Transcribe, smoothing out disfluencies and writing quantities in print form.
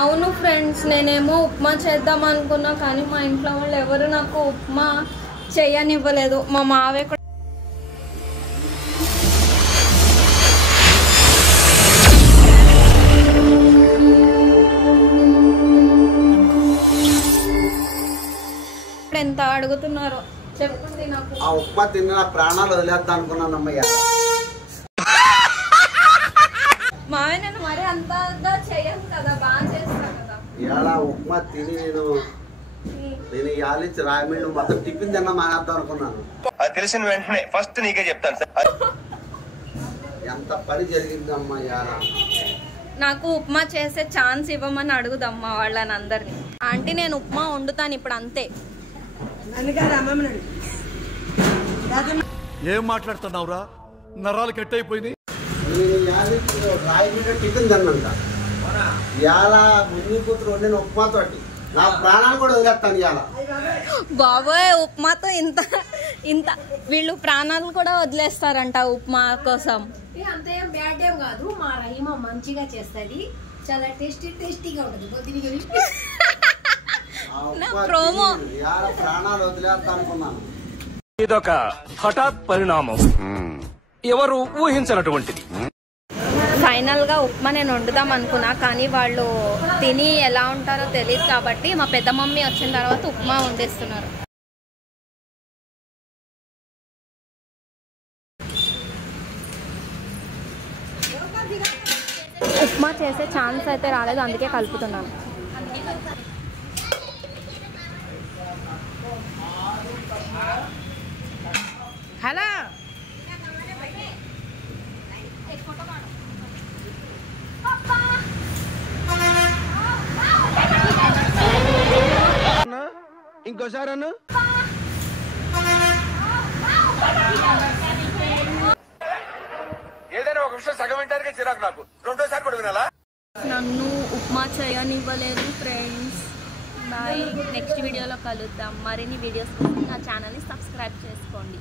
అవును ఫ్రెండ్స్, నేనేమో ఉప్మా చేద్దాం అనుకున్నా, కానీ మా ఇంట్లో వాళ్ళు ఎవరు నాకు ఉప్మా చేయనివ్వలేదు. మా మావే కూడా ఎంత అడుగుతున్నారో చెప్పండి. నాకు ఆ ఉప్మా తిన్న ప్రాణాలు వదిలేద్దాం అనుకున్నానమ్మయ్య. మావే నేను మరి అంతగా చేయను కదా, బాగా చేస్తా కదా. ఇలా ఉప్మా తిని నేను యాలించి రాయమిళ్ళు మొత్తం టిఫిన్ తిన్నా మానేద్దాం అనుకున్నాను. అది తెలిసిన వెంటనే ఫస్ట్ నీకే చెప్తాను సార్. ఎంత పని జరిగిందమ్మా ఇవాళ. నాకు ఉప్మా చేసే ఛాన్స్ ఇవ్వమని అడుగుదమ్మా వాళ్ళని అందరినీ. ఆంటీ నేను ఉప్మా వండుతాను ఇప్పుడు, అంతే. ఏం మాట్లాడుతున్నావురా? నరాలు కట్ అయిపోయింది. నేను యాలించి రాయమిళ్ళు టిఫిన్ తిన్నంట. ఇవాళ ముందు కూతురు వండిన ఉప్మాతోటి నా ప్రాణాలు కూడా వదిలేస్తాను ఇవాళ. బాబోయ్, ఉప్మాతో ఇంత ఇంత వీళ్ళు ప్రాణాలు కూడా వదిలేస్తారంట ఉప్మా కోసం. అంతే బ్యాడ్ ఏం కాదు, మా రహీమ మంచిగా చేస్తుంది, చాలా టేస్టీగా ఉంటుంది. ప్రోమో ఇవాళ ప్రాణాలు వదిలేస్తా అనుకున్నాను. ఇదొక హఠాత్ పరిణామం, ఎవరు ఊహించినటువంటిది. ఫైనల్ గా ఉప్మా నేను వండుదాం అనుకున్నా, కానీ వాళ్ళు తిని ఎలా ఉంటారో తెలియదు కాబట్టి మా పెద్ద మమ్మీ వచ్చిన తర్వాత ఉప్మా వండిస్తున్నారు. ఉప్మా చేసే ఛాన్స్ అయితే రాలేదు, అందుకే కలుపుతున్నాను. హలో ఇంకోసారి అన్న ఏదైనా ఒక విషయం సగం వింటానికి చిరాకు నాకు, రెండోసారి కూడా వినాలా? నన్ను ఉప్మా చేయనివ్వలేదు ఫ్రెండ్స్. బాయ్, నెక్స్ట్ వీడియోలో కలుద్దాం. మరిన్ని వీడియోస్ కోసం నా ఛానల్ని సబ్స్క్రైబ్ చేసుకోండి.